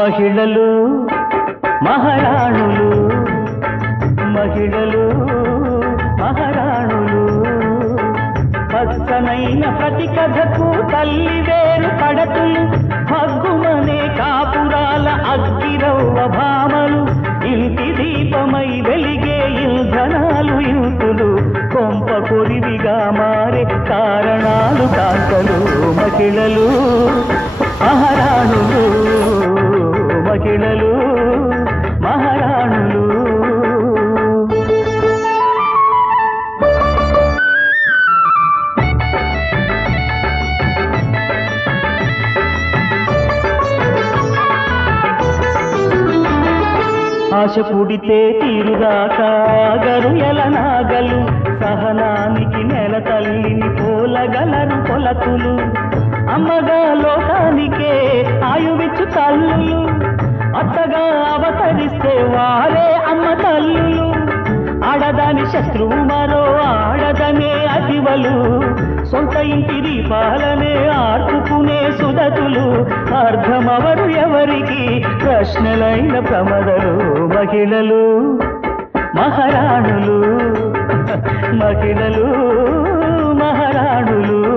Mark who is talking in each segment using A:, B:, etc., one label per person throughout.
A: మహిళలు మహారాణులు మహిళలు మహారాణులు. పచ్చనైన ప్రతి కథకు తల్లి వేరు పడతులు ఆశ పుడితే తీరుగాక గరు ఎలనాగలు సహనానికి నెల తల్లిని పోలగలరు కొలతులు అమ్మగా లోకానికే ఆయువిచ్చు తల్లులు అత్తగా అవతరిస్తే వారే అమ్మ తల్లులు. ఆడదాని శత్రువు మరో ఆడదనే అతివలు. సొంత ఇంటి దీపాలనే ఆర్పుకునే సుదతులు. అర్థమవరు ఎవరికి? ప్రశ్నలైన ప్రమదలు మహిళలు మహారాణులు. మహిళలు మహారాణులు.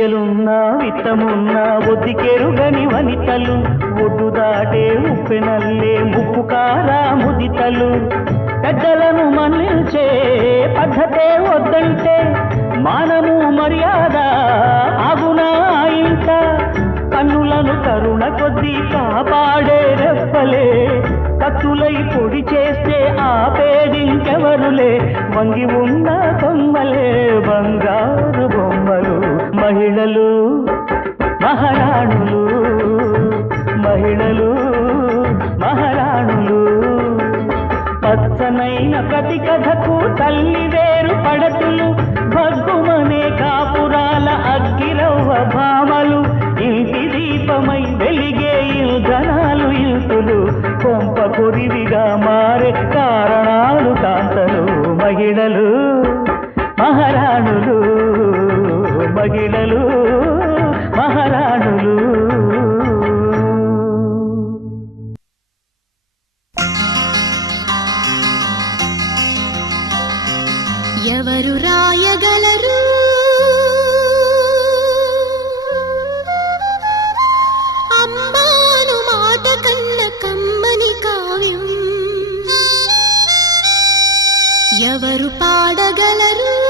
A: విద్యలున్నా విత్తమున్నా ఒదికెరుగని వనితలు. ఒడ్డు దాటే ఉప్పెనల్లే ముప్పు కారా ముదితలు. పెద్దలను మన్నించే పద్ధతే వద్దంటే మానము మర్యాద ఆగునా ఇంకా. కన్నులను కరుణ కొద్దీ కాపాడే రెప్పలే. కత్తులై పొడి చేస్తే ఆపేదింకెవరులే? వంగి ఉన్న కొమ్మలే బంగారు బొమ్మలు మహిళలు మహారాణులు మహిళలు మహారాణులు. పచ్చనైన ప్రతి కథకు తల్లి వేరు పడతులు భగ్గుమనే కాపురాల అగ్గిరవ్వ భామలు. నీతి దీపమై వెలిగే ధనాలు ఇల్తులు. కొంప కొరివిగా మారే కారణాలు కాంతలు మహిళలు మహారాణులు మహిళలు.
B: ఎవరు పాడగలరు?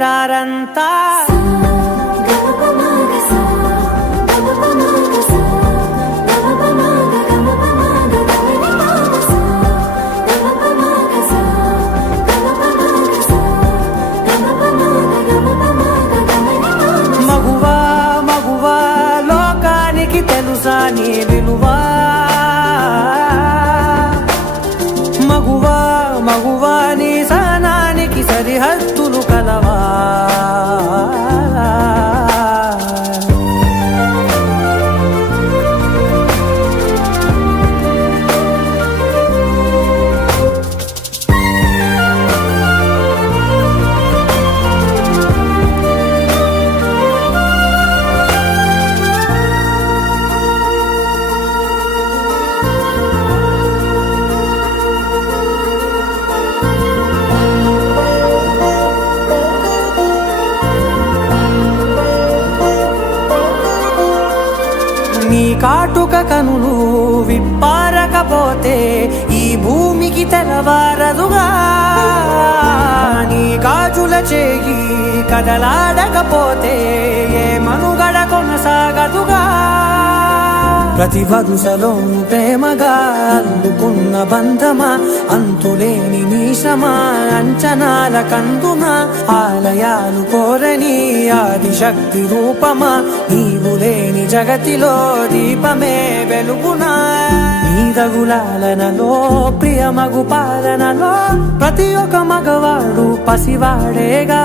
C: వెళ్ళేదారంతా మగువా కనులు విప్పారకపోతే ఈ భూమికి తెలవారదుగా నీ గాజుల చేయి కదలాడకపోతే ఏ మనుగడ కొనసాగదుగా. ప్రతి వరుసలోను ప్రేమగా అల్లుకున్న బంధమా? అంతులేని నీశమా అంచనాల కందున ఆలయాలు కోరని ఆదిశక్తి రూపమా? నీవు లేని జగతిలో దీపమే వెలుగునా? నీదగులాలనలో ప్రియమగు పాలనలో ప్రతి ఒక్క మగవాడు పసివాడేగా?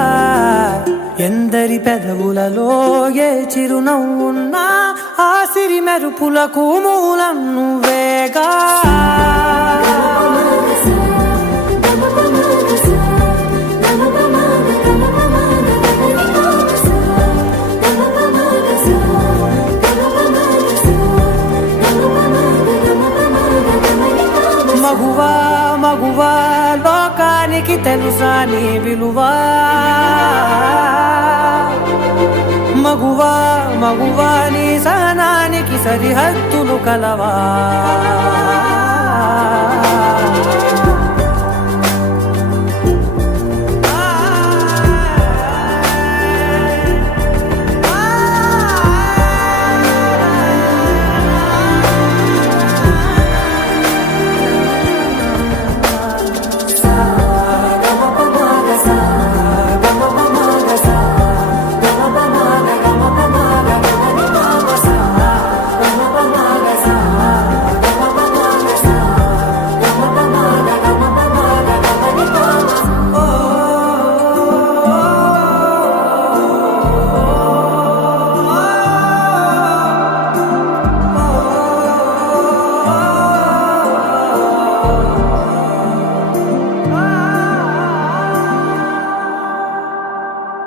C: ఎందరి పెదవులలో ఏ చిరునవ్వున్నా ఆ సిరి మెరుపులకు మూలం నువ్వేగా. మగువా లోకానికి తెలుసా నీ విలువా? మగువా మగువా నీ సహనానికి సరిహద్దులు కలవా?